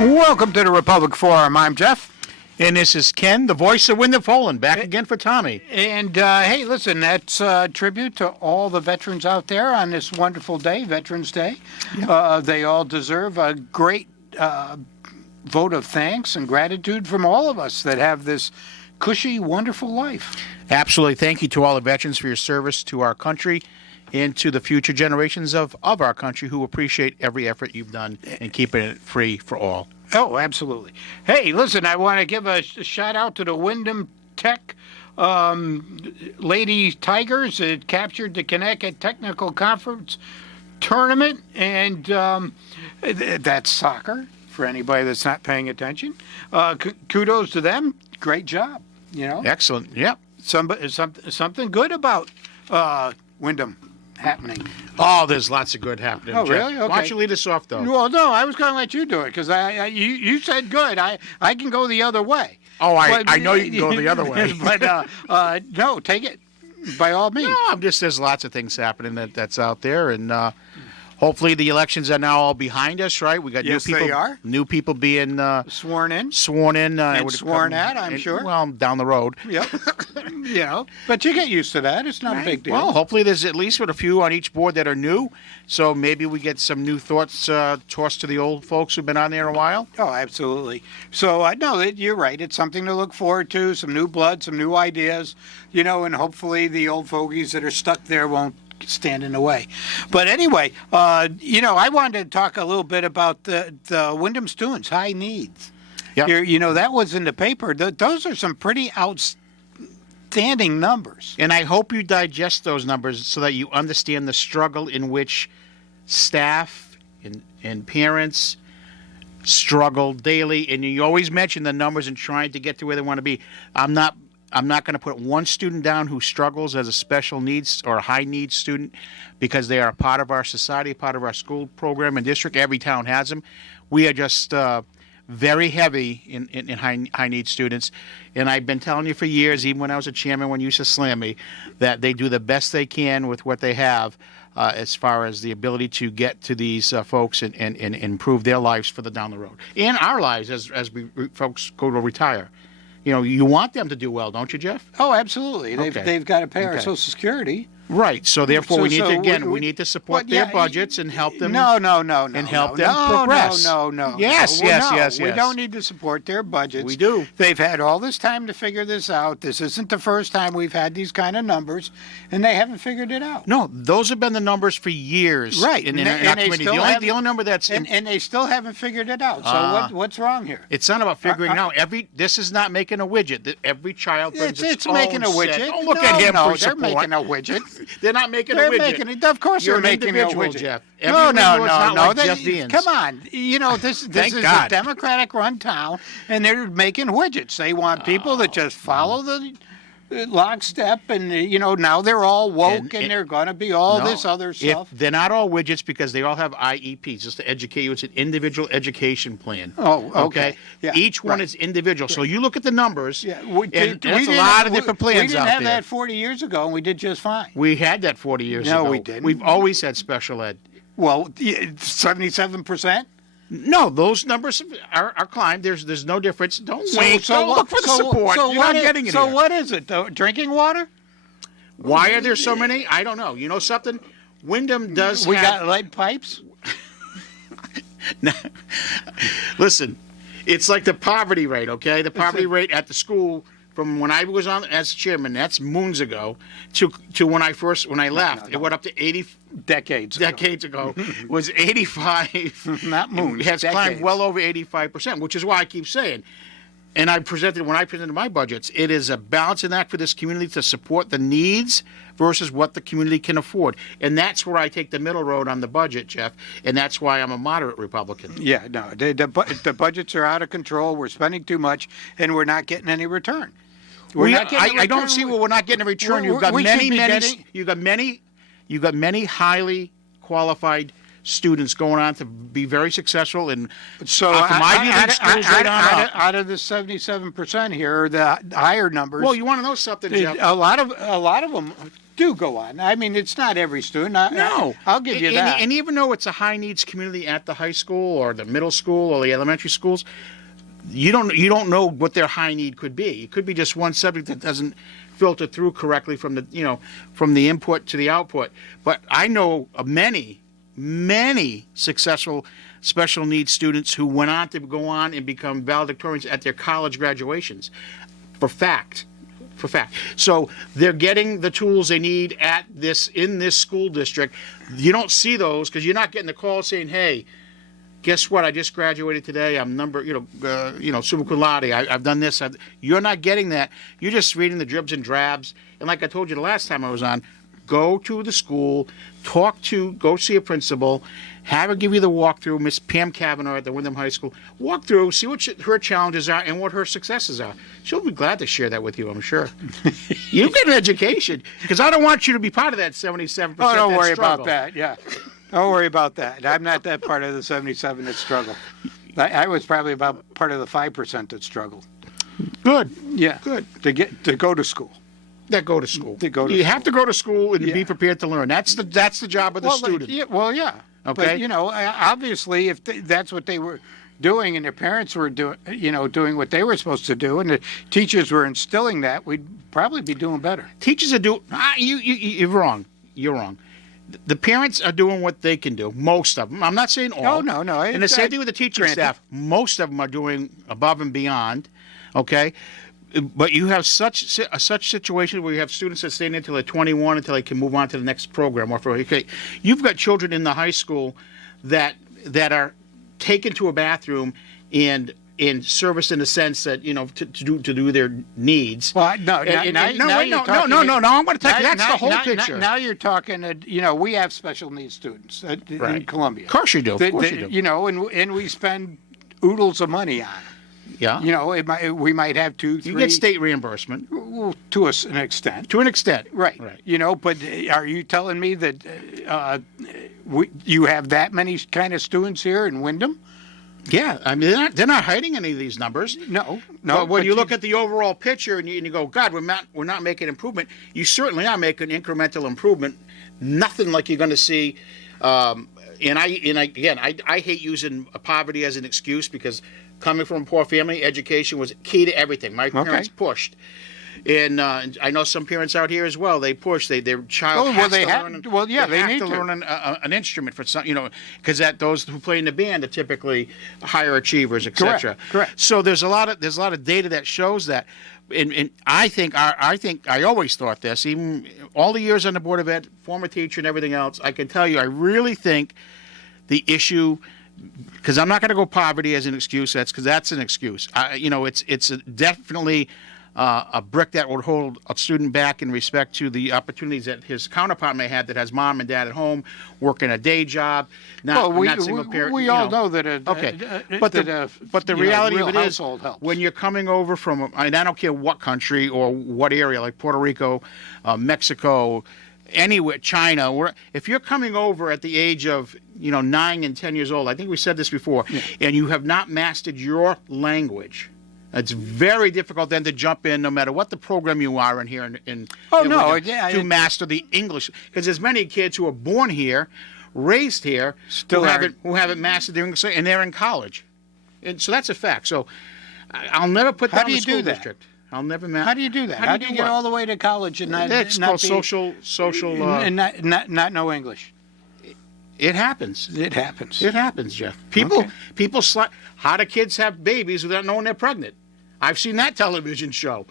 Welcome to the Republic Forum. I'm Jeff. And this is Ken, the voice of Wyndham Foland, back again for Tommy. And hey, listen, that's a tribute to all the veterans out there on this wonderful day, Veterans Day. Yeah. They all deserve a great vote of thanks and gratitude from all of us that have this cushy, wonderful life. Absolutely. Thank you to all the veterans for your service to our country and to the future generations of our country who appreciate every effort you've done in keeping it free for all. Oh, absolutely. Hey, listen, I want to give a shout out to the Wyndham Tech Lady Tigers that captured the Connecticut Technical Conference tournament, and that's soccer for anybody that's not paying attention. Kudos to them. Great job. You know, excellent. Yep. Something good about Wyndham happening. Oh, there's lots of good happening. Oh, Jeff. really? Okay. Why don't you lead us off, though? Well, no, I was going to let you do it because you said good. I can go the other way. Oh, I know you can go the other way. But no, take it by all means. No, there's lots of things happening that's out there, and hopefully the elections are now all behind us, right? We got yes, new people. They are. New people being sworn in. And sworn at, I'm sure. Well, down the road. Yep. You know, but you get used to that. It's not a big deal. Well, hopefully there's at least a few on each board that are new, so maybe we get some new thoughts tossed to the old folks who've been on there a while. Oh, absolutely. So, no, you're right. It's something to look forward to, some new blood, some new ideas, you know, and hopefully the old fogies that are stuck there won't stand in the way. But anyway, you know, I wanted to talk a little bit about the Wyndham students, high needs. Yep. You know, that was in the paper. Those are some pretty outstanding numbers. And I hope you digest those numbers so that you understand the struggle in which staff and parents struggle daily. And you always mention the numbers and trying to get to where they want to be. I'm not going to put one student down who struggles as a special needs or a high needs student because they are a part of our society, a part of our school program and district. Every town has them. We are just very heavy in high needs students. And I've been telling you for years, even when I was a chairman, when you used to slam me, that they do the best they can with what they have as far as the ability to get to these folks and improve their lives for the down the road. And our lives as folks go to retire. You know, you want them to do well, don't you, Jeff? Oh, absolutely. Okay. They've got to pay our Social Security. Right. So therefore, we need to support their budgets and help them. No. And help them progress. No. Yes. We don't need to support their budgets. We do. They've had all this time to figure this out. This isn't the first time we've had these kind of numbers, and they haven't figured it out. No, those have been the numbers for years. Right. In our community. The only number that's and they still haven't figured it out. So what's wrong here? It's not about figuring out. This is not making a widget. Every child brings its own making a widget. Set. Don't look at him for they're support. making a widget. They're not making they're a widget. Making it. Of course, You're they're making a widget. Jeff. No. Like Jeff Deans. Come on. You know, this is a Democratic-run town, and they're making widgets. They want people that just follow the lockstep, and you know, now they're all woke, and they're going to be this other stuff. They're not all widgets because they all have IEPs. Just to educate you, it's an individual education plan. Oh, okay. Yeah, each one is individual. So you look at the numbers, and there's a lot of different plans out there. We didn't have that 40 years ago, and we did just fine. We had that 40 years ago. No, we didn't. We've always had special ed. Well, 77%? No, those numbers are climbed. There's no difference. Don't wait. Don't look for the support. You're not getting it. So what is it, though? Drinking water? Why are there so many? I don't know. You know something? Wyndham does We got lead pipes? Listen, it's like the poverty rate, okay? The poverty rate at the school from when I was on as chairman, that's moons ago, to when I left, it went up to 80 decades ago was 85. Not moons. It has climbed well over 85%, which is why I keep saying. And when I presented my budgets, it is a balancing act for this community to support the needs versus what the community can afford. And that's where I take the middle road on the budget, Jeff, and that's why I'm a moderate Republican. Yeah, no, the budgets are out of control. We're spending too much, and we're not getting any return. I don't see where we're not getting a return. You've got many highly qualified students going on to be very successful and so out of the 77% here, the higher numbers. Well, you want to know something, Jeff? A lot of them do go on. I mean, it's not every student. No, I'll give you and, that. And even though it's a high needs community at the high school or the middle school or the elementary schools, you don't know what their high need could be. It could be just one subject that doesn't filter through correctly from the input to the output. But I know of many successful special needs students who went on to go on and become valedictorians at their college graduations. For fact. So they're getting the tools they need in this school district. You don't see those because you're not getting the call saying, "Hey, guess what? I just graduated today. I'm summa cum laude. I've done this." You're not getting that. You're just reading the dribs and drabs. And like I told you the last time I was on, go to the school, go see a principal, have her give you the walkthrough, Miss Pam Kavanaugh at the Wyndham High School. Walk through, see what her challenges are and what her successes are. She'll be glad to share that with you, I'm sure. You get an education, because I don't want you to be part of that 77%. Oh, don't worry struggle. about that. Yeah, don't worry about that. I'm not that part of the 77 that struggled. I was probably about part of the 5% that struggled. Good. Yeah, Good. To go to school. That go to school. You have to go to school and Yeah. be prepared to learn. That's the job of the student. Yeah. Okay. But obviously, if that's what they were doing, and their parents were doing what they were supposed to do, and the teachers were instilling that, we'd probably be doing better. Teachers are doing. You're wrong. You're wrong. The parents are doing what they can do. Most of them. I'm not saying all. Oh, no. And the same thing with the teaching granted. staff. Most of them are doing above and beyond. Okay. But you have such situations where you have students that stay in until they're 21 until they can move on to the next program. You've got children in the high school that are taken to a bathroom and serviced in the sense that to do their needs. Well, no. No. I'm going to tell you that's the whole picture. Now you're talking. We have special needs students in Columbia. Of course you do. Of course you do. And we spend oodles of money on it. Yeah. We might have 2, 3. You get state reimbursement to an extent. to an extent. Right. But are you telling me that you have that many kind of students here in Wyndham? Yeah, I mean they're not hiding any of these numbers. No. But when you look at the overall picture and you go, God, we're not making improvement. You certainly are making incremental improvement. Nothing like you're going to see. And I hate using poverty as an excuse because coming from a poor family, education was key to everything. My parents pushed. And I know some parents out here as well. They push. Their child has to learn. They need to learn an instrument for some. Because those who play in the band are typically higher achievers, etc. Correct. So there's a lot of data that shows that. And I think I always thought this. Even all the years on the Board of Ed, former teacher and everything else, I can tell you, I really think the issue. Because I'm not going to go poverty as an excuse. That's an excuse. It's definitely a brick that would hold a student back in respect to the opportunities that his counterpart may have that has mom and dad at home, working a day job, not single parent. We all know that. But the reality of it is, helps. when you're coming over from, I don't care what country or what area, like Puerto Rico, Mexico, anywhere, China, if you're coming over at the age of 9 and 10 years old, I think we said this before, and you have not mastered your language, it's very difficult then to jump in, no matter what the program you are in here, to master the English. Because there's many kids who are born here, raised here, who haven't mastered their English, and they're in college, and so that's a fact. So I'll never put down the school district. I'll never master. How do you do that? How do you get all the way to college and not? That's called social. And not know English. It happens. It happens. It happens, Jeff. People how do kids have babies without knowing they're pregnant? I've seen that television show.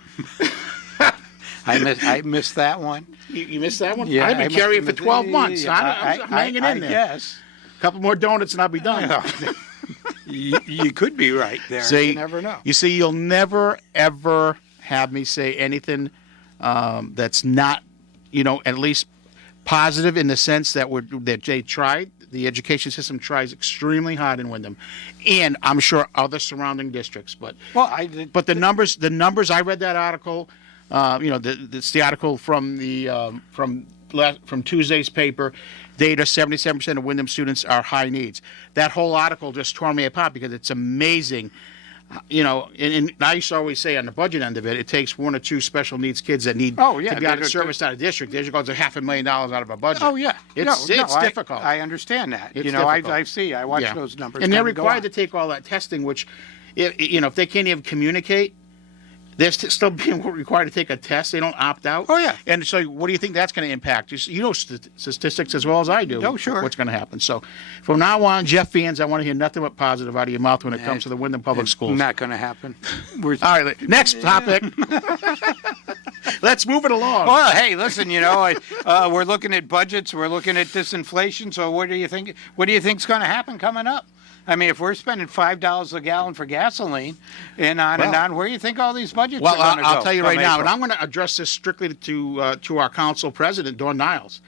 I missed that one. You missed that one? Yeah, I've been carrying for 12 months. I'm hanging in there. Yes. A couple more donuts and I'll be done. You could be right there. See, you never know. You see, you'll never, ever have me say anything that's not, at least positive in the sense that they tried. The education system tries extremely hard in Wyndham, and I'm sure other surrounding districts. But the numbers. I read that article. It's the article from from Tuesday's paper. Data: 77% of Wyndham students are high needs. That whole article just tore me apart because it's amazing you know, and I used to always say on the budget end of it, it takes one or two special needs kids that need Oh, yeah, to be out they're- of service out of district. There you go, it's $500,000 out of a budget. Oh, yeah. It's difficult. I understand that. It's you know, difficult. I watch Yeah. those numbers. And they're kinda go required on. to take all that testing, which, you know, if they can't even communicate, they're still being required to take a test. They don't opt out. Oh, yeah. And so, what do you think that's going to impact? You know statistics as well as I do. Oh, sure. What's going to happen? So, from now on, Jeff fans, I want to hear nothing but positive out of your mouth when it comes to the Wyndham Public Schools. Not going to happen. We're, All right, next topic. Let's move it along. well, hey, listen, you know, we're looking at budgets. We're looking at disinflation. So what do you think? What do you think's going to happen coming up? I mean, if we're spending $5 a gallon for gasoline and on and Well- on, where do you think all these budgets Well, are going to go? I'll tell you right come now, April? and I'm going to address this strictly to our council president, Dawn Niles.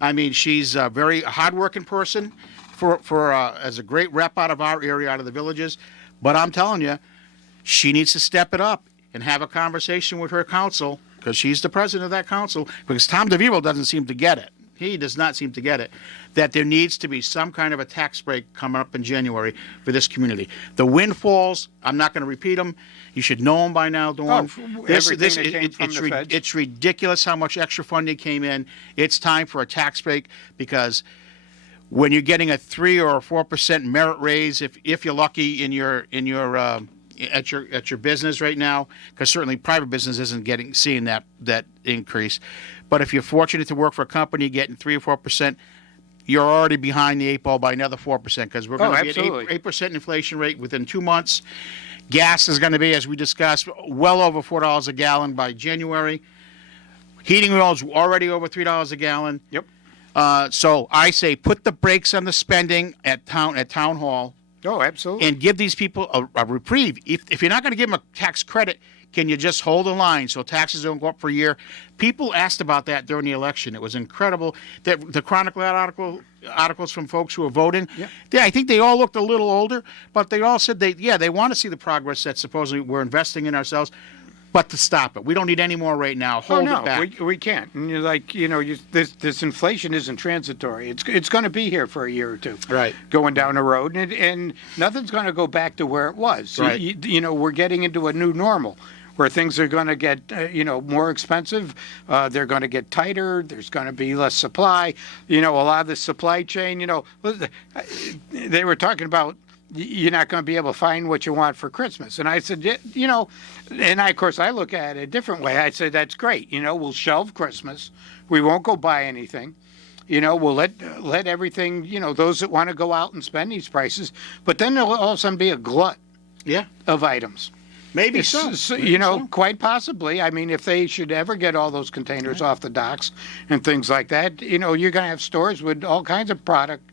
I mean, she's a very hardworking person as a great rep out of our area, out of the villages. But I'm telling you, she needs to step it up and have a conversation with her council, because she's the president of that council, because Tom DeVivo doesn't seem to get it. He does not seem to get it, that there needs to be some kind of a tax break coming up in January for this community. The windfalls, I'm not going to repeat them. You should know them by now, Dawn. everything that came from the feds. It's ridiculous how much extra funding came in. It's time for a tax break, because when you're getting a 3 or 4% merit raise, if you're lucky at your business right now, because certainly private business isn't seeing that increase. But if you're fortunate to work for a company getting 3 or 4%, you're already behind the 8 ball by another 4%, because we're going to be absolutely. at 8% inflation rate within 2 months. Gas is going to be, as we discussed, well over $4 a gallon by January. Heating oil is already over $3 a gallon. Yep. So I say put the brakes on the spending at town hall Oh, absolutely. and give these people a reprieve. If you're not going to give them a tax credit, can you just hold the line so taxes don't go up for a year? People asked about that during the election. It was incredible. The Chronicle articles from folks who were voting. Yeah, I think they all looked a little older, but they all said they want to see the progress that supposedly we're investing in ourselves. But to stop it, we don't need any more right now. Hold it back. we can't. And you're like, you know, this inflation isn't transitory. It's going to be here for a year or two. Right. Going down the road, and nothing's going to go back to where it was. Right. You know, we're getting into a new normal, where things are going to get, more expensive. They're going to get tighter. There's going to be less supply. You know, a lot of the supply chain, they were talking about you're not going to be able to find what you want for Christmas. And I said, of course, I look at it a different way. I said, that's great. You know, we'll shelve Christmas. We won't go buy anything. You know, we'll let everything, those that want to go out and spend these prices. But then there'll all of a sudden be a glut Yeah, of items. maybe so. Quite possibly. I mean, if they should ever get all those containers off the docks and things like that, you're going to have stores with all kinds of product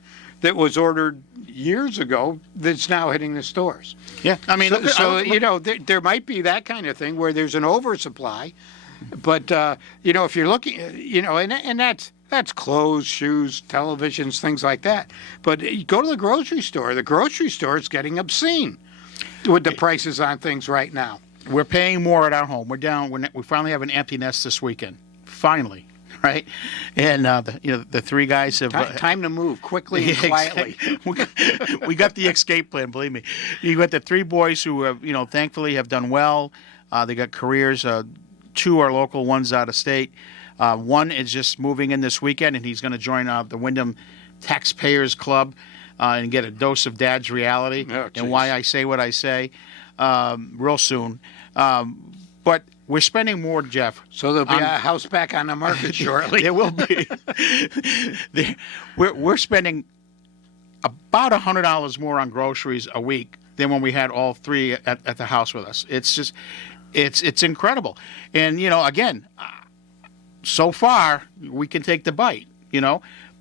that was ordered years ago that's now hitting the stores. Yeah, I mean, There might be that kind of thing where there's an oversupply, but if you're looking, and that's clothes, shoes, televisions, things like that. But you go to the grocery store. The grocery store is getting obscene with the prices on things right now. We're paying more at our home. We're down. We finally have an empty nest this weekend. Finally, right? And the three guys have Time to move quickly and quietly. we got the escape plan. Believe me, you got the three boys who have, thankfully have done well. They got careers. 2 are local, 1's out of state. 1 is just moving in this weekend, and he's going to join the Wyndham Taxpayers Club and get a dose of Dad's reality and why I say what I say real soon. But we're spending more, Jeff. So there'll be a house back on the market shortly. There will be. We're spending about $100 more on groceries a week than when we had all 3 at the house with us. It's just, it's incredible. And again, so far we can take the bite.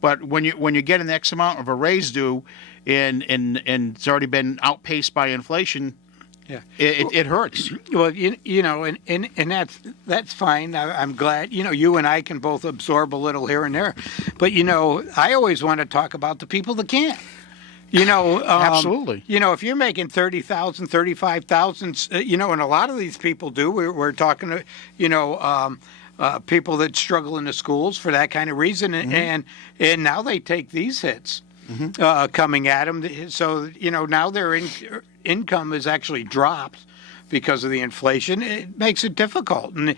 But when you get an X amount of a raise due, and it's already been outpaced by inflation. Yeah, it hurts. Well, and that's fine. I'm glad. You and I can both absorb a little here and there, but I always want to talk about the people that can't. Absolutely. If you're making 30,000, 35,000, and a lot of these people do. We're talking to people that struggle in the schools for that kind of reason, and now they take these hits. coming at them. So, now their income is actually dropped because of the inflation. It makes it difficult. And,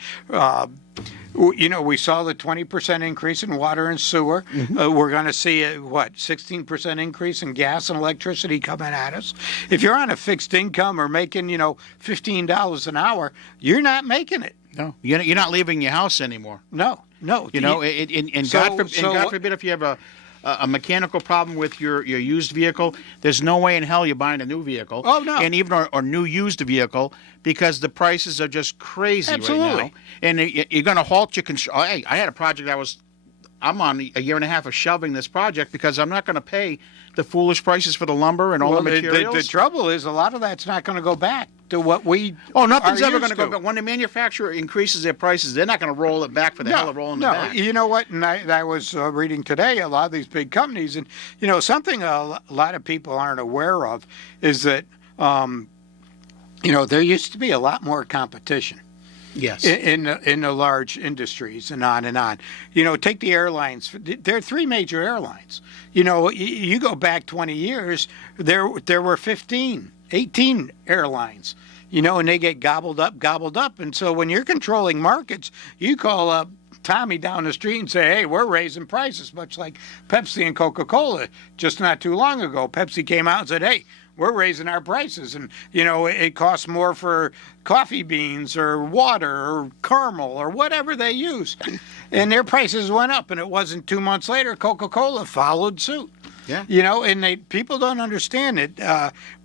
we saw the 20% increase in water and sewer. We're going to see 16% increase in gas and electricity coming at us. If you're on a fixed income or making, $15 an hour, you're not making it. No, you're not leaving your house anymore. No. And God forbid if you have a mechanical problem with your used vehicle, there's no way in hell you're buying a new vehicle. Oh, no. And even a new used vehicle, because the prices are just crazy Absolutely. right now. And you're going to halt your construction. Hey, I had a project I'm on a year and a half of shelving this project because I'm not going to pay the foolish prices for the lumber and all the materials. The trouble is a lot of that's not going to go back to what we nothing's are ever going used to go back. When the manufacturer increases their prices, they're not going to roll it back for the hell of rolling it back. You know what? And I was reading today a lot of these big companies, and something a lot of people aren't aware of is that there used to be a lot more competition. Yes. In the large industries and on and on. Take the airlines. There are three major airlines. You go back 20 years, there were 15, 18 airlines. And they get gobbled up. And so when you're controlling markets, you call up Tommy down the street and say, hey, we're raising prices, much like Pepsi and Coca-Cola. Just not too long ago, Pepsi came out and said, hey, we're raising our prices, and it costs more for coffee beans or water or caramel or whatever they use, and their prices went up. And it wasn't 2 months later, Coca-Cola followed suit. Yeah. And people don't understand it.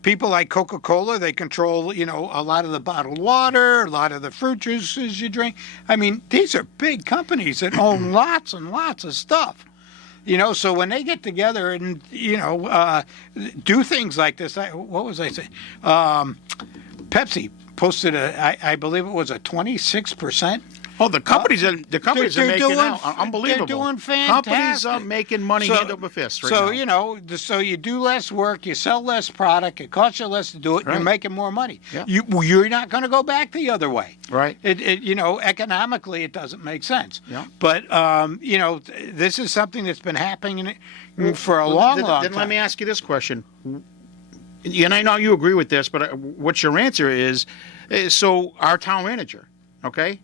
People like Coca-Cola, they control a lot of the bottled water, a lot of the fruit juices you drink. I mean, these are big companies that own lots and lots of stuff. So when they get together and, do things like this, what was I saying? Pepsi posted I believe it was a 26%. Oh, the companies are making doing, out unbelievable. They're doing fantastic. Companies are making money hand over fist right now. So you do less work, you sell less product, it costs you less to do it, and you're making more money. Yeah. You're not going to go back the other way. Right. Economically, it doesn't make sense. Yeah. But this is something that's been happening for a long time. Then let me ask you this question. And I know you agree with this, but what your answer is, so our town manager, okay?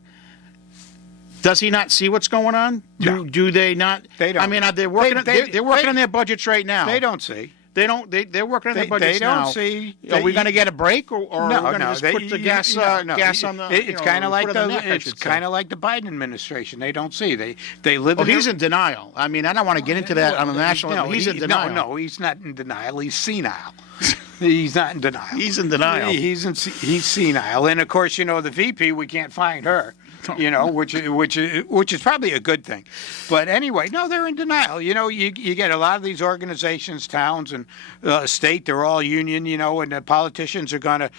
Does he not see what's going on? Do they not? They don't. I mean, are they working? They're working on their budgets right now. They don't see. They don't. They're working on their budgets now. They don't see. Are we going to get a break, or no, are we going to just put the gas on the? It's kind of like the the Biden administration. They don't see. They live. Well, he's in denial. I mean, I don't want to get into that on the national level. He's in denial. No, he's not in denial. He's senile. He's not in denial. He's in denial. He's senile, and of course, the VP. We can't find her. Which is probably a good thing. But anyway, no, they're in denial. You get a lot of these organizations, towns and state, they're all union, and the politicians are going to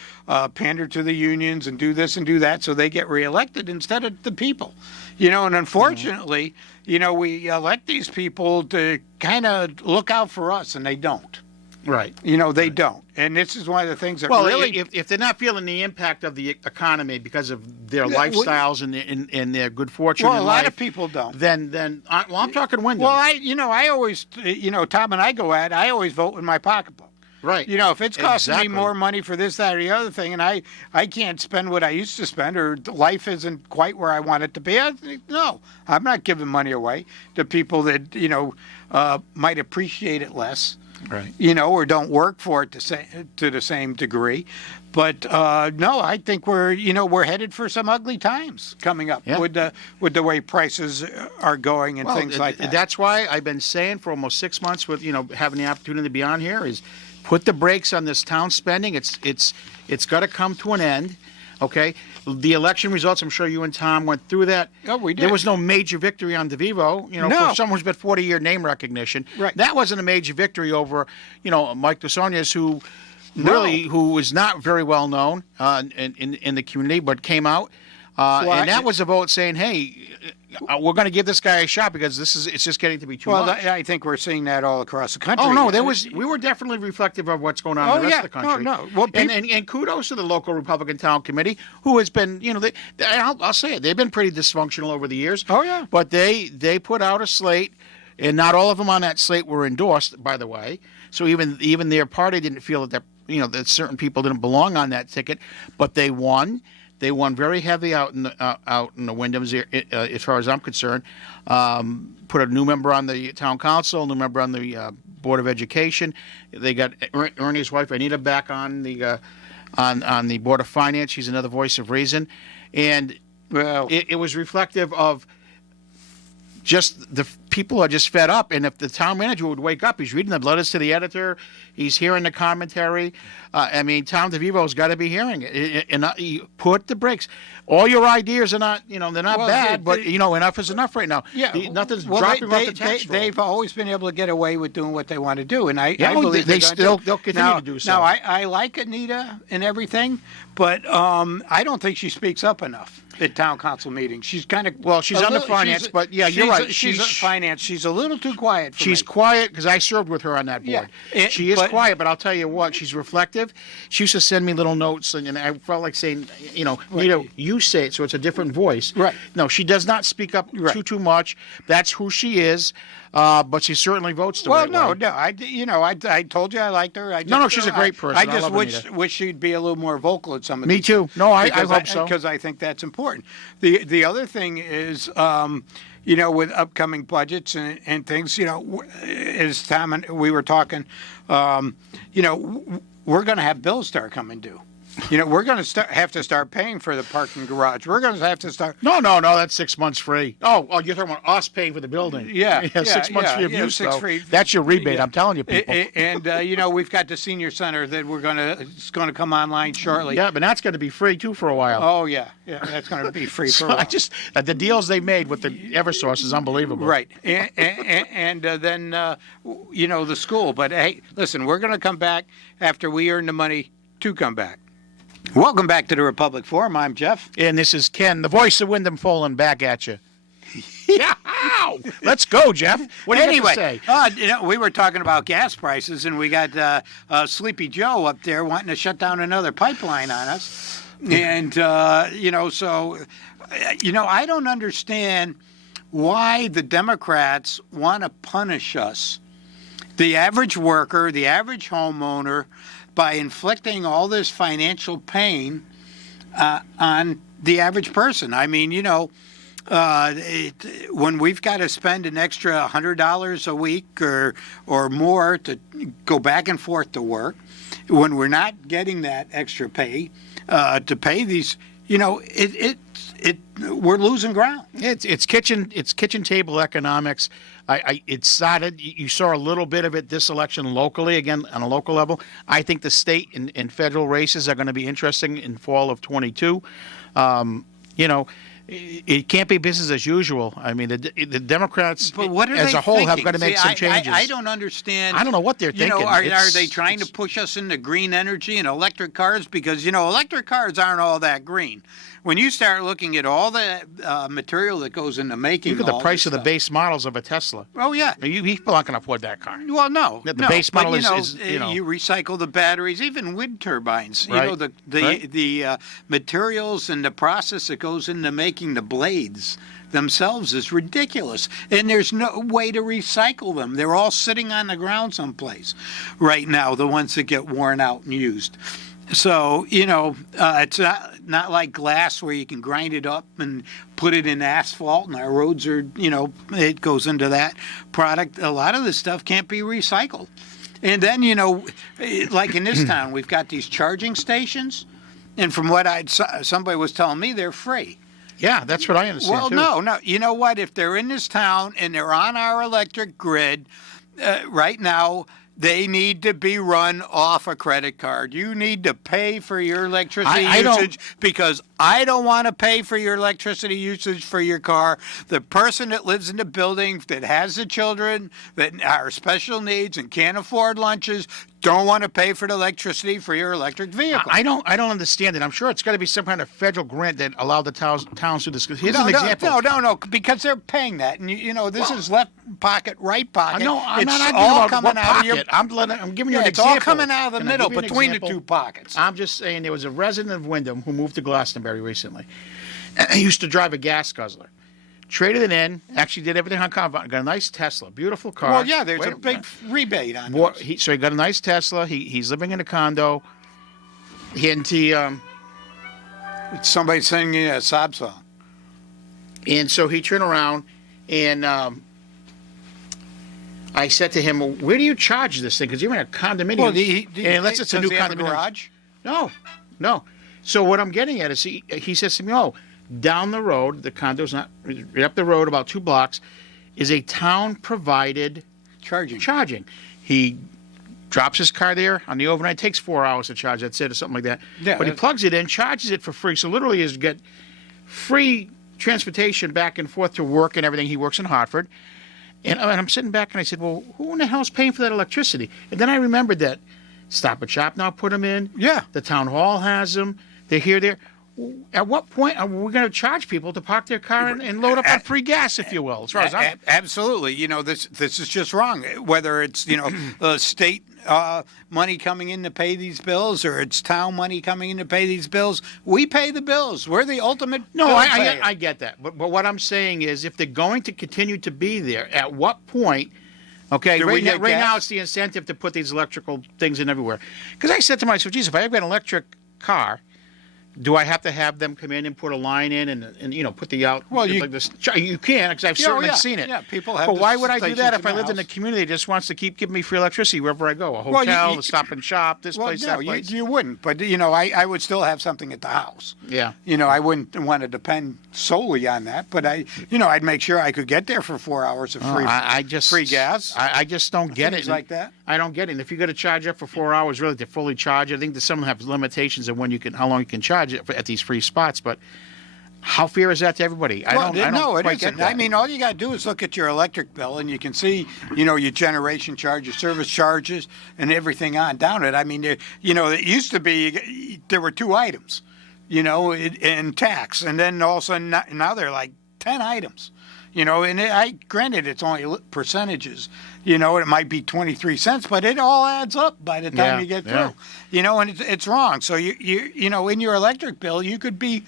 pander to the unions and do this and do that so they get reelected instead of the people. And unfortunately, we elect these people to kind of look out for us, and they don't. Right. They don't. And this is one of the things that really... if they're not feeling the impact of the economy because of their lifestyles and their good fortune in life... Well, a lot of people don't. Then I'm talking Wyndham. Well, I always, Tom and I always vote with my pocketbook. Right. If it's costing me more money for this, that, or the other thing, and I can't spend what I used to spend, or life isn't quite where I want it to be, no, I'm not giving money away to people that, might appreciate it less. Right. Or don't work for it to the same degree. But no, I think we're headed for some ugly times coming up with the way prices are going and things like that. That's why I've been saying for almost 6 months with having the opportunity to be on here is put the brakes on this town spending. It's got to come to an end. Okay, the election results, I'm sure you and Tom went through that. Oh, we did. There was no major victory on DeVivo, No. for someone who's got 40-year name recognition. Right. That wasn't a major victory over, Mike DeSonias, who is not very well known in the community, but came out. And that was a vote saying, hey, we're going to give this guy a shot because it's just getting to be too much. Well, I think we're seeing that all across the country. Oh, no, we were definitely reflective of what's going on in the rest of the country. No. Well, and kudos to the local Republican Town Committee, who has been, I'll say it, they've been pretty dysfunctional over the years. Oh, yeah. But they put out a slate And not all of them on that slate were endorsed, by the way. So even their party didn't feel that certain people didn't belong on that ticket, but they won. They won very heavy out in the Wyndhams, as far as I'm concerned. Put a new member on the town council, a new member on the board of education. They got Ernie's wife Anita back on the board of finance. She's another voice of reason, and it was reflective of just the people are just fed up. And if the town manager would wake up, he's reading the letters to the editor, he's hearing the commentary. Tom DeVivo's got to be hearing it. And you put the brakes. All your ideas are not, they're not bad, but enough is enough right now. Yeah, nothing's dropping off the tax roll. They've always been able to get away with doing what they want to do, and I believe they'll continue to do so. Now, I like Anita and everything, but I don't think she speaks up enough at town council meetings. She's kind of she's on the finance, but yeah, you're right. She's finance. She's a little too quiet. She's quiet because I served with her on that board. Yeah, she is quiet, but I'll tell you what, she's reflective. She used to send me little notes, and I felt like saying, Nita, you say it, so it's a different voice. Right. No, she does not speak up too much. That's who she is. But she certainly votes the right way. I told you I liked her. She's a great person. I just wish she'd be a little more vocal at some of Me too. No, I hope so. Because I think that's important. The other thing is, with upcoming budgets and things, as Tom and we were talking, we're going to have bills start coming due. We're going to have to start paying for the parking garage. We're going to have to start. No, that's 6 months free. Oh, you're talking about us paying for the building. Yeah, 6 months free of use. 6 free. That's your rebate. I'm telling you, people. And we've got the senior center that it's going to come online shortly. Yeah, but that's going to be free too for a while. Oh yeah, that's going to be free for a while. The deals they made with the EverSource is unbelievable. Right, and then the school. But hey, listen, we're going to come back after we earn the money to come back. Welcome back to the Republic Forum. I'm Jeff. And this is Ken, the voice of Wyndham Folan, back at you. Yeah, let's go, Jeff. What do you have to say? We were talking about gas prices, and we got Sleepy Joe up there wanting to shut down another pipeline on us. And, so, I don't understand why the Democrats want to punish us, the average worker, the average homeowner, by inflicting all this financial pain on the average person. I mean, when we've got to spend an extra $100 a week or more to go back and forth to work, when we're not getting that extra pay to pay these, we're losing ground. It's kitchen table economics. It started. You saw a little bit of it this election locally, again on a local level. I think the state and federal races are going to be interesting in fall of 22. It can't be business as usual. I mean, the Democrats as a whole have got to make some changes. I don't understand. I don't know what they're thinking. Are they trying to push us into green energy and electric cars? Because, electric cars aren't all that green. When you start looking at all the material that goes into making, look at the price of the base models of a Tesla. Oh yeah, people aren't going to afford that car. Well, no, the base model is you recycle the batteries, even wind turbines. Right. The materials and the process that goes into making the blades themselves is ridiculous, and there's no way to recycle them. They're all sitting on the ground someplace right now. The ones that get worn out and used. So, it's not like glass where you can grind it up and put it in asphalt, and our roads are, it goes into that product. A lot of this stuff can't be recycled. And then, like in this town, we've got these charging stations, and from what somebody was telling me, they're free. Yeah, that's what I understand, Well, no. You know what? If they're in this town and they're on our electric grid right now, they need to be run off a credit card. You need to pay for your electricity usage because I don't want to pay for your electricity usage for your car. The person that lives in the building that has the children that are special needs and can't afford lunches don't want to pay for the electricity for your electric vehicle. I don't understand it. I'm sure it's got to be some kind of federal grant that allowed the towns to this. Here's an example. No, because they're paying that, and this is left pocket, right pocket. No, I'm it's not all about coming what out pocket. of your. I'm giving you an it's example. all coming out of the middle between the two pockets. I'm just saying there was a resident of Wyndham who moved to Glastonbury recently. He used to drive a gas guzzler. traded it in. Actually, did everything on compound. Got a nice Tesla, beautiful car. Well, yeah, there's Wait a big rebate on those. So he got a nice Tesla. He's living in a condo. Somebody singing a sob song. And so he turned around, and I said to him, well, "Where do you charge this thing? Because you're in a condominium." Well, and unless it's a new does he have a condominium. garage? No. So what I'm getting at is he says to me, "Oh, down the road, the condo's not right up the road, about 2 blocks, is a town-provided Charging. He drops his car there on the overnight. It takes 4 hours to charge. That's it, or something like that. Yeah, but he plugs it in, charges it for free. So literally, is get free transportation back and forth to work and everything. He works in Hartford, and I'm sitting back and I said, "Well, who in the hell's paying for that electricity?" And then I remembered that Stop and Shop now put them in. Yeah. The town hall has them. They're here, there. At what point are we going to charge people to park their car and load up on free gas, if you will? As far as I'm... Absolutely. This is just wrong. Whether it's, state money coming in to pay these bills or it's town money coming in to pay these bills, we pay the bills. We're the ultimate No, bill I payer. get that. But what I'm saying is if they're going to continue to be there, at what point... Okay, Do we get right gas? now it's the incentive to put these electrical things in everywhere. Because I said to myself, geez, if I have an electric car... Do I have to have them come in and put a line in and put the out? Well, you- like this, you can, because I've certainly seen it. Yeah, people have But the why would I do stations that in if I their lived in a house. community that just wants to keep giving me free electricity wherever I go? A Well, hotel, a Stop and Shop, this Well, place, no, that place. you wouldn't. But, I would still have something at the house. Yeah. I wouldn't want to depend solely on that. But I'd make sure I could get there for 4 hours of free free gas. I just don't get Things it. like that. I don't get it. And if you got to charge up for 4 hours, really to fully charge it, I think that some have limitations of how long you can charge it at these free spots. But how fair is that to everybody? I don't it quite get isn't. that. I mean, all you got to do is look at your electric bill, and you can see, your generation charge, your service charges, and everything on down it. I mean, it used to be there were 2 items, in tax, and then all of a sudden now they're like 10 items. Granted, it's only percentages. It might be 23 cents, but it all adds up by the time you get through. And it's wrong. So in your electric bill, you could be.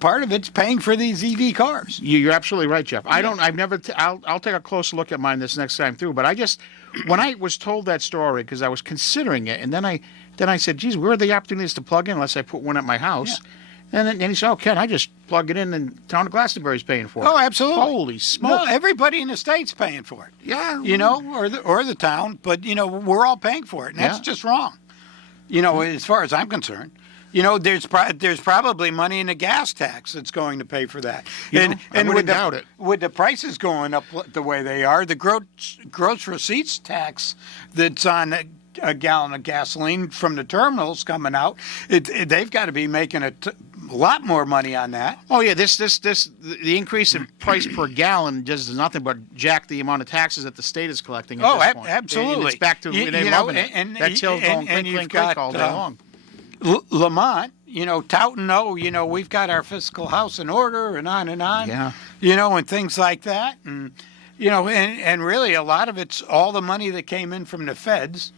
Part of it's paying for these EV cars. You're absolutely right, Jeff. I've never. I'll take a closer look at mine this next time through. But when I was told that story, because I was considering it, and then I said, "Geez, where are the opportunities to plug in unless I put one at my house?" Yeah. And then he said, "Oh, Ken, I just plug it in, and town of Glastonbury's paying for it." Oh, absolutely. Holy smoke! No, everybody in the state's paying for it. Yeah. Or the town, but we're all paying for it, and that's just wrong. As far as I'm concerned. There's probably money in the gas tax that's going to pay for that. I wouldn't doubt it. With the prices going up the way they are, the gross receipts tax that's on a gallon of gasoline from the terminals coming out, they've got to be making a lot more money on that. Oh yeah, the increase in price per gallon does nothing but jack the amount of taxes that the state is collecting. At this point. Absolutely. And it's back to loving it. That till's going clink, clink, clink all day long. Lamont, touting, we've got our fiscal house in order and on and on. Yeah. And things like that. And, and really a lot of it's all the money that came in from the feds,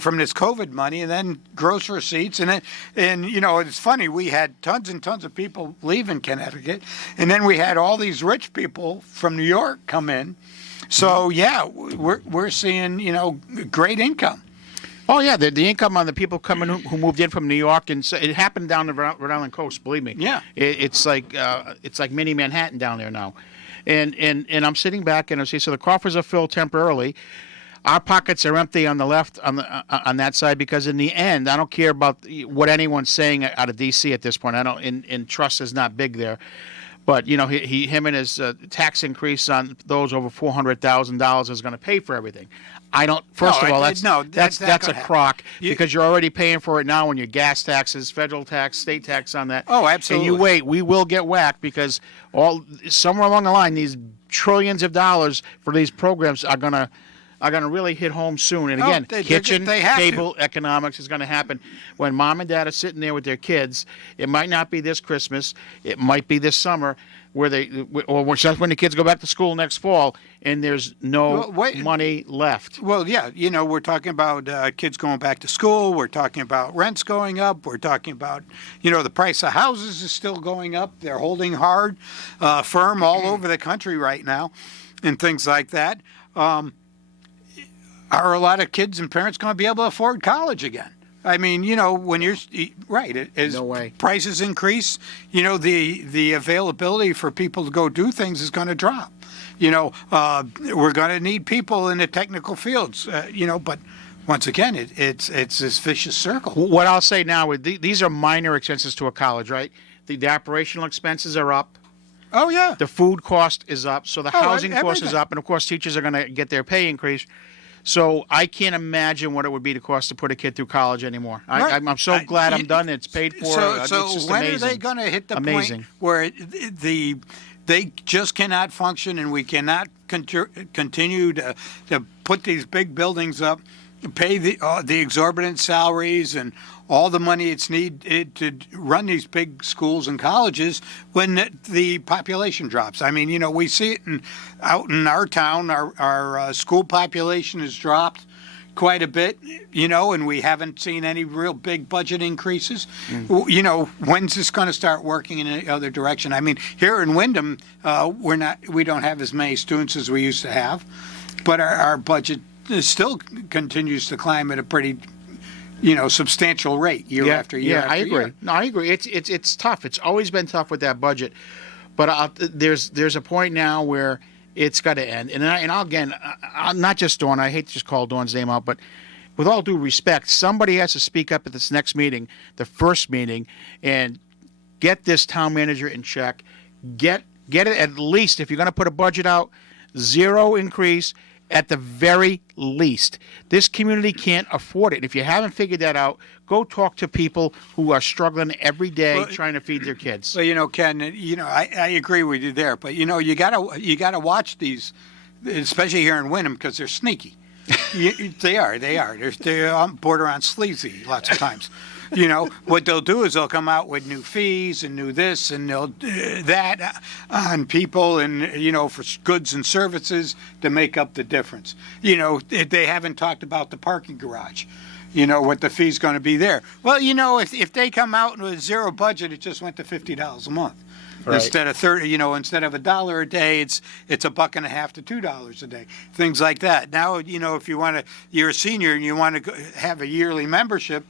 from this COVID money and then gross receipts. And it's funny, we had tons and tons of people leaving Connecticut. And then we had all these rich people from New York come in. So, yeah, we're seeing, great income. Oh yeah, the income on the people coming who moved in from New York, and so it happened down the Rhode Island coast. Believe me. Yeah. It's like mini Manhattan down there now, and I'm sitting back and I see so the coffers are filled temporarily. Our pockets are empty on the left on that side because in the end, I don't care about what anyone's saying out of D.C. at this point. I don't. And trust is not big there. But him and his tax increase on those over $400,000 is going to pay for everything. I don't. First of all, that's a crock because you're already paying for it now on your gas taxes, federal tax, state tax on that. Oh, absolutely. And you wait, we will get whacked because somewhere along the line, these trillions of dollars for these programs are going to are going to really hit home soon. And Oh, again, they have to. cable economics is going to happen when mom and dad are sitting there with their kids. It might not be this Christmas. It might be this summer, or just when the kids go back to school next fall, and there's no money left. Well, yeah, we're talking about kids going back to school. We're talking about rents going up. We're talking about, the price of houses is still going up. They're holding hard, firm all over the country right now, and things like that. Are a lot of kids and parents going to be able to afford college again? I mean, when you're right, as No way. prices increase, the availability for people to go do things is going to drop. We're going to need people in the technical fields, but once again, it's this vicious circle. What I'll say now, these are minor expenses to a college, right? The operational expenses are up. Oh, yeah. The food cost is up. So the housing cost is everything. up. And, of course, teachers are going to get their pay increase. So I can't imagine what it would be to cost to put a kid through college anymore. Right. I'm so glad I'm done. It's paid for. So It's just when amazing. are they going to hit the Amazing. point where they just cannot function, and we cannot continue to put these big buildings up, pay the exorbitant salaries and all the money it's needed to run these big schools and colleges when the population drops? I mean, we see it out in our town. Our school population has dropped quite a bit, and we haven't seen any real big budget increases. When's this going to start working in the other direction? I mean, here in Wyndham, we don't have as many students as we used to have, but our budget still continues to climb at a pretty substantial rate year after year. Yeah, I agree. Year. No, I agree. It's tough. It's always been tough with that budget, but there's a point now where it's got to end. And I'll not just Dawn. I hate to just call Dawn's name out, but with all due respect, somebody has to speak up at this next meeting, the first meeting, and get this town manager in check. Get it at least, if you're going to put a budget out, 0 increase. At the very least, this community can't afford it. If you haven't figured that out, go talk to people who are struggling every day trying to feed their kids. Well, Ken, I agree with you there, but you gotta watch these, especially here in Wyndham, because they're sneaky. They are. They're border on sleazy lots of times. What they'll do is they'll come out with new fees and new this and they'll that on people and, for goods and services to make up the difference. They haven't talked about the parking garage, what the fee's going to be there. Well, if they come out with 0 budget, it just went to $50 a month. Right. Instead of instead of $1 a day, it's $1.50 to $2 a day. Things like that. Now, if you're a senior and you want to have a yearly membership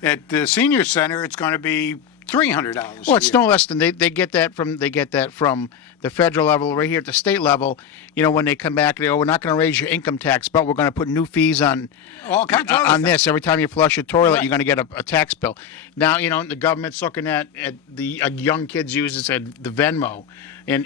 at the senior center, it's going to be $300. Well, it's no less than they get that from the federal level. Right here at the state level, when they come back, we're not going to raise your income tax, but we're going to put new fees on all kinds of on this. Every time you flush your toilet, Right. you're going to get a tax bill. Now, the government's looking at the young kids use the Venmo, and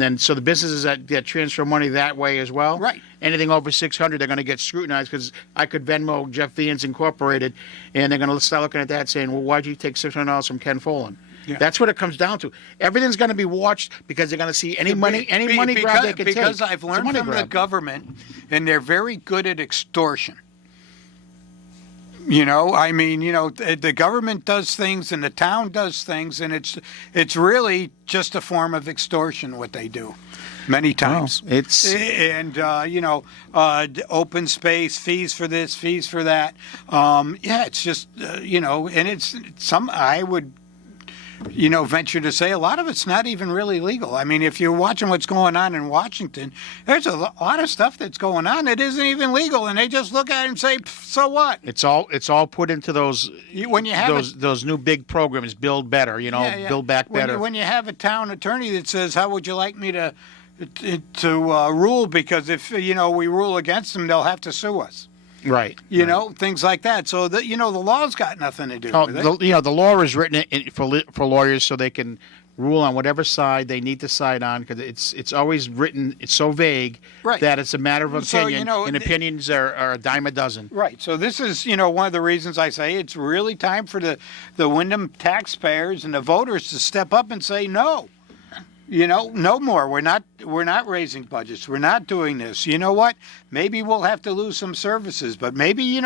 then so the businesses that transfer money that way as well. Right. Anything over 600, they're going to get scrutinized because I could Venmo Jeff Vians Incorporated, and they're going to start looking at that saying, well, why'd you take $600 from Ken Folan? Yeah. That's what it comes down to. Everything's going to be watched because they're going to see any money grab they can take. Because I've learned from the government, and they're very good at extortion. The government does things and the town does things, and it's really just a form of extortion what they do. Many times. Open space, fees for this, fees for that. It's just, and it's I would, venture to say a lot of it's not even really legal. I mean, if you're watching what's going on in Washington, there's a lot of stuff that's going on that isn't even legal, and they just look at it and say, so what? It's all put into those when you have those new big programs, Build Better, Build Back Better. When you have a town attorney that says, how would you like me to rule, because if we rule against them, they'll have to sue us. Right. Things like that. So the law's got nothing to do with it. The law is written for lawyers so they can rule on whatever side they need to side on, because it's always written. It's so vague that it's a matter of opinion, and opinions are a dime a dozen. Right. So this is one of the reasons I say it's really time for the Wyndham taxpayers and the voters to step up and say no. No more. We're not raising budgets. We're not doing this. You know what? Maybe we'll have to lose some services, but maybe,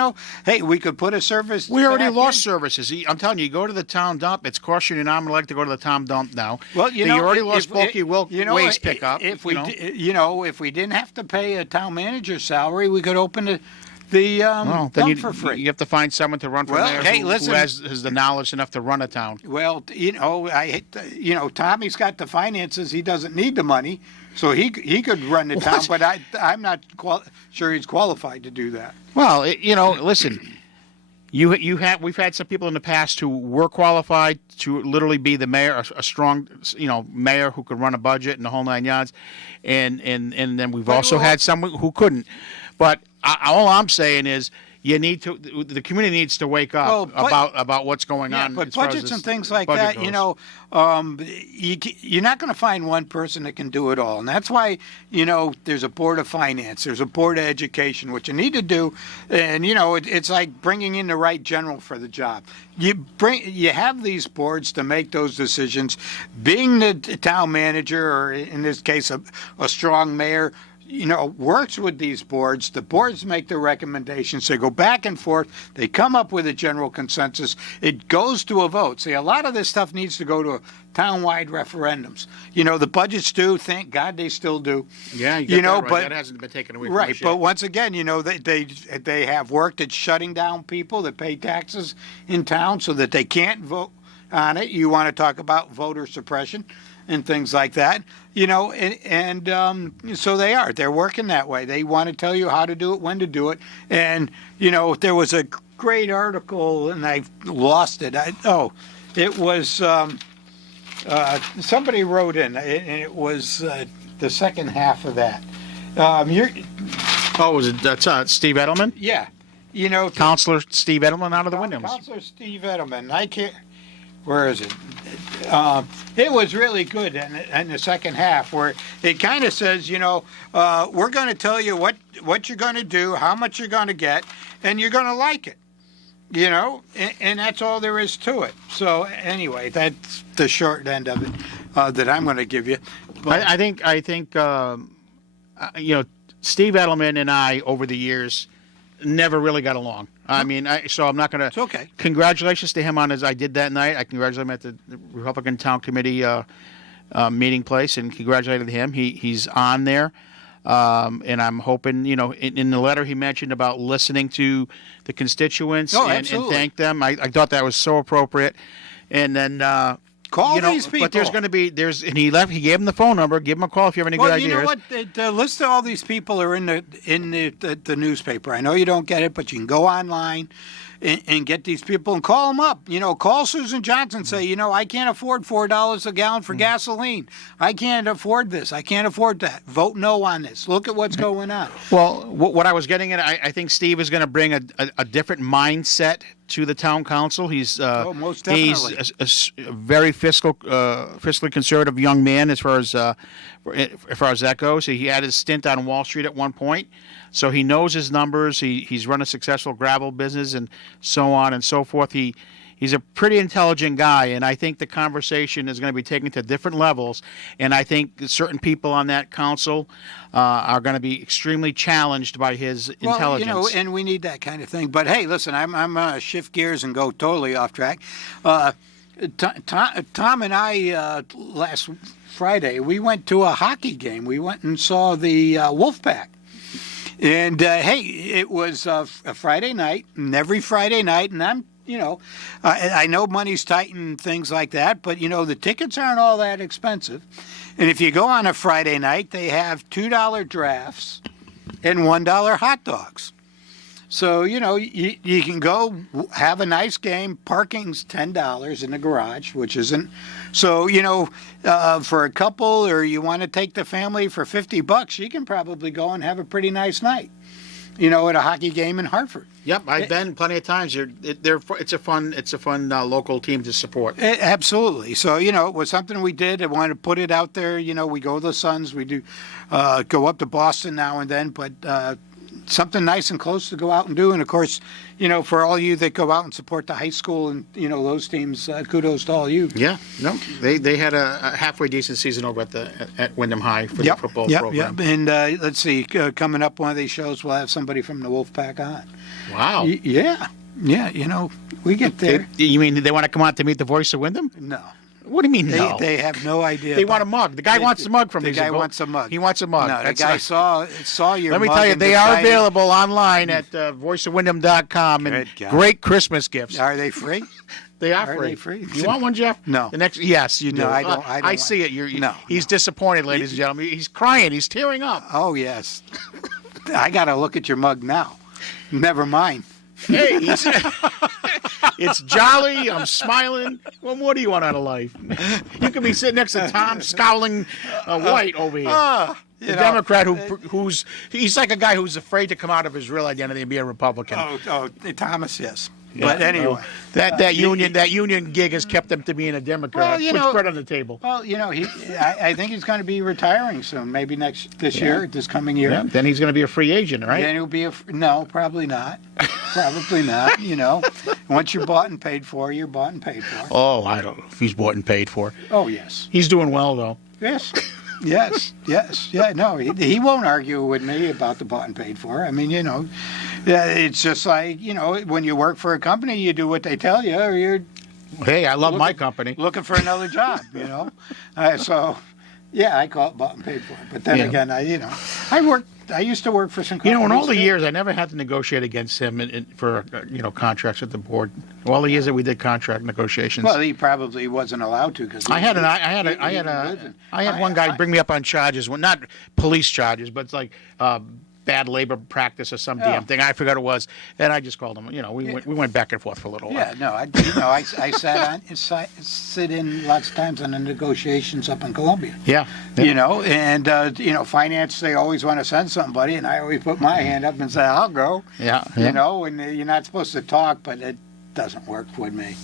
hey, we could put a service. We already back lost in. services. I'm telling you, you go to the town dump. It's costing you an arm and a leg to go to the town dump now. Well, you already lost bulky waste pickup. If we, if we didn't have to pay a town manager's salary, we could open the then dump for free. you have to find someone to run for Well, mayor hey, who listen. has the knowledge enough to run a town. Well, Tommy's got the finances. He doesn't need the money, so he could run the town. But I'm not sure he's qualified to do that. Well, listen. We've had some people in the past who were qualified to literally be the mayor, a strong, mayor who could run a budget and the whole 9 yards, and then we've also had someone who couldn't. But all I'm saying is the community needs to wake up about what's going on. But as far as budgets this and things like budget that, goes. you're not going to find one person that can do it all, and that's why there's a board of finance, there's a board of education, what you need to do, and it's like bringing in the right general for the job. You have these boards to make those decisions. Being the town manager, or in this case, a strong mayor, works with these boards. The boards make the recommendations. They go back and forth. They come up with a general consensus. It goes to a vote. See, a lot of this stuff needs to go to town-wide referendums. The budgets do. Thank God they still do. Yeah, you got that right. But that hasn't been taken away from right. us yet. But once again, they have worked at shutting down people that pay taxes in town so that they can't vote on it. You want to talk about voter suppression and things like that, so they're working that way. They want to tell you how to do it, when to do it. And, there was a great article, and I lost it. It was, somebody wrote in, and it was the second half of that. Was it that's Steve Edelman? Yeah. Counselor Steve Edelman out of the Wyndhams. Counselor Steve Edelman. I can't, where is it? It was really good in the second half, where it kind of says, we're going to tell you what you're going to do, how much you're going to get, and you're going to like it, and that's all there is to it. So anyway, that's the short end of it that I'm going to give you. But I think Steve Edelman and I over the years never really got along. I mean, so I'm not going to. It's okay. Congratulations to him on his. I did that night. I congratulated him at the Republican Town Committee meeting place, and congratulated him. He's on there, and I'm hoping. In the letter he mentioned about listening to the constituents and thank them. I thought that was so appropriate. And then. Call these people. But and he gave him the phone number. Give him a call if you have any good ideas. You know what? The list of all these people are in the newspaper. I know you don't get it, but you can go online and get these people and call them up. Call Susan Johnson. Say, I can't afford $4 a gallon for gasoline. I can't afford this. I can't afford that. Vote no on this. Look at what's going on. Well, what I was getting at, I think Steve is going to bring a different mindset to the town council. He's most definitely. He's a very fiscally conservative young man as far as that goes. He had his stint on Wall Street at one point, so he knows his numbers. He's run a successful gravel business and so on and so forth. He's a pretty intelligent guy, and I think the conversation is going to be taken to different levels. And I think certain people on that council are going to be extremely challenged by his intelligence. And we need that kind of thing. But hey, listen, I'm shift gears and go totally off track. Tom and I last Friday we went to a hockey game. We went and saw the Wolfpack. And hey, it was a Friday night, and every Friday night, and I know money's tight and things like that, but the tickets aren't all that expensive. And if you go on a Friday night, they have $2 drafts and $1 hot dogs. So, you can go have a nice game. Parking's $10 in the garage, which isn't. So, for a couple, or you want to take the family for $50, you can probably go and have a pretty nice night, at a hockey game in Hartford. Yep, I've been plenty of times. It's a fun local team to support. Absolutely. So it was something we did. I wanted to put it out there. We go to the Suns. We do go up to Boston now and then, but something nice and close to go out and do. And of course, for all you that go out and support the high school and those teams, kudos to all you. Yeah, no, they had a halfway decent season over at Wyndham High for the football program. Yep. And let's see, coming up one of these shows, we'll have somebody from the Wolfpack on. Wow. Yeah, we get there. You mean they want to come out to meet the voice of Wyndham? No. What do you mean no? They have no idea. They want a mug. The guy wants a mug from the these. guy wants a mug. He wants a mug. No, the That's guy not- saw your Let me mug tell you, and they are decided- available online at voiceofwyndham.com and Good God. great Christmas gifts. Are they free? They are Are free. they free? You want one, Jeff? No. Yes, you do. No, I don't. I see it. No, He's disappointed, ladies and gentlemen. He's crying. He's tearing up. Oh, yes. I got to look at your mug now. Never mind. Hey, it's jolly. I'm smiling. What more do you want out of life? You could be sitting next to Tom Scowling White over here. The Democrat he's like a guy who's afraid to come out of his real identity and be a Republican. Oh, Thomas, yes. Yeah, But anyway. that union gig has kept him to being a Democrat. Well, Put bread on the table. Well, I think he's going to be retiring soon. Maybe this coming year. Yeah, then he's going to be a free agent, right? Then he'll be no, probably not. Probably not. Once you're bought and paid for, you're bought and paid for. Oh, I don't know if he's bought and paid for. Oh, yes. He's doing well, though. Yes. Yeah, no, he won't argue with me about the bought and paid for. I mean, it's just like, when you work for a company, you do what they tell you, or you're Hey, I love my company. looking for another job, So, yeah, I call it bought and paid for. But then again, I used to work for some companies. In all the too. years, I never had to negotiate against him for contracts with the board. All the years that we did contract negotiations. Well, he probably wasn't allowed to because I had one guy bring me up on charges, well, not police charges, but it's like bad labor practice or some damn thing. I forgot it was, and I just called him. We went back and forth for a little while. Yeah, no, I sit in lots of times on the negotiations up in Columbia. Yeah. And finance, they always want to send somebody, and I always put my hand up and say, I'll go. Yeah. And you're not supposed to talk, but it doesn't work with me.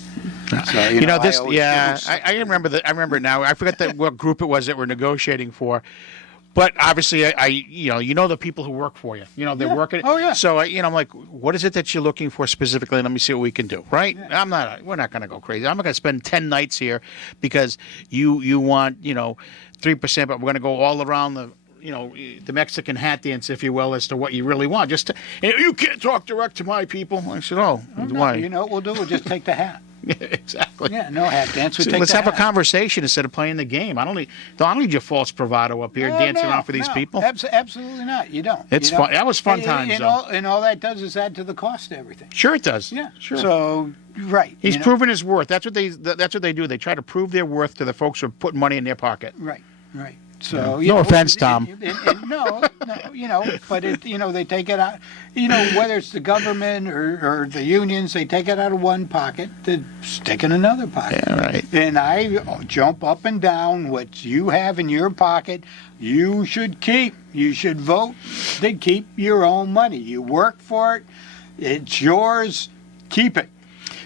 So, I remember that. I remember it now. I forgot what group it was that we're negotiating for. But obviously, the people who work for you. They're working. Oh, yeah. So, I'm like, what is it that you're looking for specifically? Let me see what we can do, right? Yeah. We're not going to go crazy. I'm not going to spend 10 nights here because you want, 3%, but we're going to go all around the Mexican hat dance, if you will, as to what you really want. You can't talk direct to my people. I said, why? You know what we'll do? We'll just take the hat. Exactly. Yeah, no hat dance. Let's have a conversation instead of playing the game. I don't need your false bravado up here dancing around for these people. Absolutely not. You don't. It's fun. That was fun times, though. And all that does is add to the cost of everything. Sure, it does. Yeah. Sure. So, right. He's proven his worth. That's what they do. They try to prove their worth to the folks who are putting money in their pocket. Right. So no offense, Tom. No, but they take it out. Whether it's the government or the unions, they take it out of one pocket to stick in another pocket. Yeah, right. And I jump up and down what you have in your pocket. You should keep. You should vote to keep your own money. You work for it. It's yours. Keep it.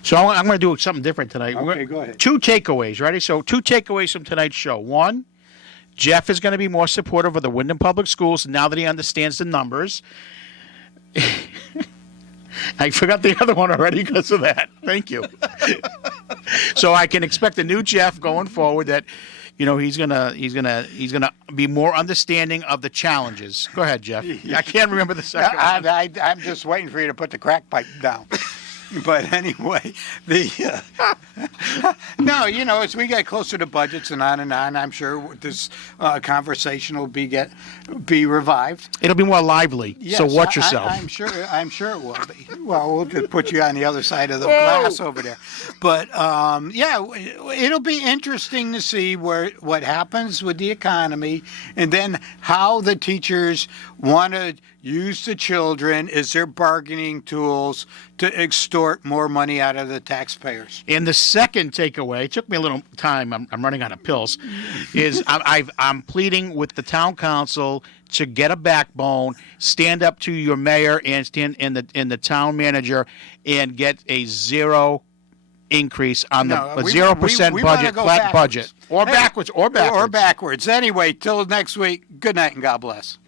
So I'm going to do something different tonight. Okay, go ahead. 2 takeaways. Ready? So 2 takeaways from tonight's show. 1. Jeff is going to be more supportive of the Wyndham Public Schools now that he understands the numbers. I forgot the other one already because of that. Thank you. So I can expect a new Jeff going forward that, he's gonna be more understanding of the challenges. Go ahead, Jeff. I can't remember the second one. I'm just waiting for you to put the crack pipe down. But anyway, as we get closer to budgets and on, I'm sure this conversation will be revived. It'll be more lively. Yes, so watch yourself. I'm sure it will be. Well, we'll just put you on the other side of the glass over there. But it'll be interesting to see what happens with the economy, and then how the teachers want to use the children as their bargaining tools to extort more money out of the taxpayers. And the second takeaway, it took me a little time, I'm running out of pills, is I'm pleading with the town council to get a backbone, stand up to your mayor and the town manager, and get a 0 increase on a 0% budget, flat budget. Or backwards. Anyway, till next week, good night and God bless.